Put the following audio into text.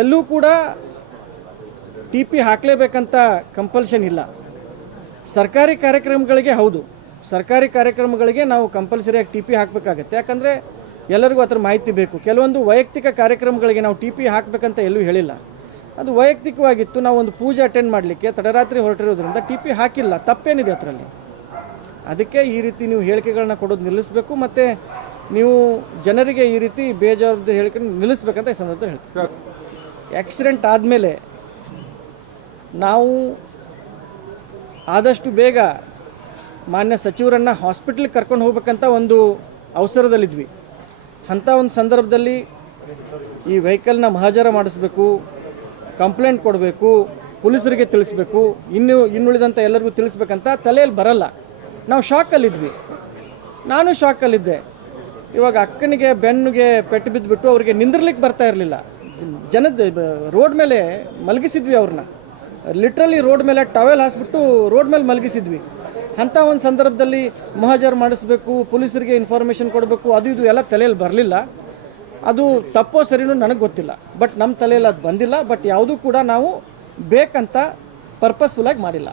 ಎಲ್ಲೂ ಕೂಡ T P ಹಾಕಲೇಬೇಕಂತ compulsion ಇಲ್ಲ. ಸರ್ಕಾರಿ ಕಾರ್ಯಕ್ರಮಗಳಿಗೆ ಹೌದು. ಸರ್ಕಾರಿ ಕಾರ್ಯಕ್ರಮಗಳಿಗೆ ನಾವು ಕಂಪಲ್ಸರಿಯಾಗಿ ಟಿ ಪಿ ಹಾಕಬೇಕಾಗತ್ತೆ. ಯಾಕಂದರೆ ಎಲ್ಲರಿಗೂ ಅದರ ಮಾಹಿತಿ ಬೇಕು. ಕೆಲವೊಂದು ವೈಯಕ್ತಿಕ ಕಾರ್ಯಕ್ರಮಗಳಿಗೆ ನಾವು ಟಿ ಪಿ ಹಾಕಬೇಕಂತ ಎಲ್ಲೂ ಹೇಳಿಲ್ಲ. ಅದು ವೈಯಕ್ತಿಕವಾಗಿತ್ತು. ನಾವು ಒಂದು ಪೂಜೆ ಅಟೆಂಡ್ ಮಾಡಲಿಕ್ಕೆ, ತಡರಾತ್ರಿ ಹೊರಟಿರೋದ್ರಿಂದ ಟಿ ಪಿ ಹಾಕಿಲ್ಲ. ತಪ್ಪೇನಿದೆ ಅದರಲ್ಲಿ. ಅದಕ್ಕೆ ಈ ರೀತಿ ನೀವು ಹೇಳಿಕೆಗಳನ್ನ ಕೊಡೋದು ನಿಲ್ಲಿಸಬೇಕು. ಮತ್ತು ನೀವು ಜನರಿಗೆ ಈ ರೀತಿ ಬೇಜವಾಬ್ದಾರಿ ಹೇಳಿಕೆ ನಿಲ್ಲಿಸ್ಬೇಕಂತ ಈ ಸಂದರ್ಭದಲ್ಲಿ ಹೇಳ್ತೀನಿ. ಆಕ್ಸಿಡೆಂಟ್ ಆದಮೇಲೆ ನಾವು ಆದಷ್ಟು ಬೇಗ ಮಾನ್ಯ ಸಚಿವರನ್ನು ಹಾಸ್ಪಿಟ್ಲಿಗೆ ಕರ್ಕೊಂಡು ಹೋಗ್ಬೇಕಂತ ಒಂದು ಅವಸರದಲ್ಲಿದ್ವಿ. ಅಂಥ ಒಂದು ಸಂದರ್ಭದಲ್ಲಿ ಈ ವೆಹಿಕಲ್ನ ಮಹಾಜರ ಮಾಡಿಸ್ಬೇಕು, ಕಂಪ್ಲೇಂಟ್ ಕೊಡಬೇಕು, ಪೊಲೀಸರಿಗೆ ತಿಳಿಸ್ಬೇಕು, ಇನ್ನು ಇನ್ನುಳಿದಂಥ ಎಲ್ಲರಿಗೂ ತಿಳಿಸ್ಬೇಕಂತ ತಲೆಯಲ್ಲಿ ಬರಲ್ಲ. ನಾವು ಶಾಕಲ್ಲಿದ್ವಿ. ನಾನು ಶಾಕಲ್ಲಿದ್ದೆ. ಇವಾಗ ಅಕ್ಕನಿಗೆ, ಬೆನ್ನಿಗೆ ಪೆಟ್ಟು ಬಿದ್ದುಬಿಟ್ಟು ಅವರಿಗೆ ನಿಂದಿರ್ಲಿಕ್ಕೆ ಬರ್ತಾ ಇರಲಿಲ್ಲ. ಜನದ ರೋಡ್ ಮೇಲೆ ಮಲಗಿಸಿದ್ವಿ ಅವ್ರನ್ನ. ಲಿಟ್ರಲಿ ರೋಡ್ ಮೇಲೆ ಟವೆಲ್ ಹಾಸ್ಬಿಟ್ಟು ರೋಡ್ ಮೇಲೆ ಮಲಗಿಸಿದ್ವಿ. ಅಂಥ ಒಂದು ಸಂದರ್ಭದಲ್ಲಿ ಮಹಾಜರ್ ಮಾಡಿಸ್ಬೇಕು, ಪೊಲೀಸರಿಗೆ ಇನ್ಫಾರ್ಮೇಷನ್ ಕೊಡಬೇಕು, ಅದು ಇದು ಎಲ್ಲ ತಲೆಯಲ್ಲಿ ಬರಲಿಲ್ಲ. ಅದು ತಪ್ಪೋ ಸರಿನೂ ನನಗೆ ಗೊತ್ತಿಲ್ಲ. ಬಟ್ ನಮ್ಮ ತಲೆಯಲ್ಲಿ ಅದು ಬಂದಿಲ್ಲ. ಬಟ್ ಯಾವುದೂ ಕೂಡ ನಾವು ಬೇಕಂತ ಪರ್ಪಸ್ಫುಲ್ಲಾಗಿ ಮಾಡಿಲ್ಲ.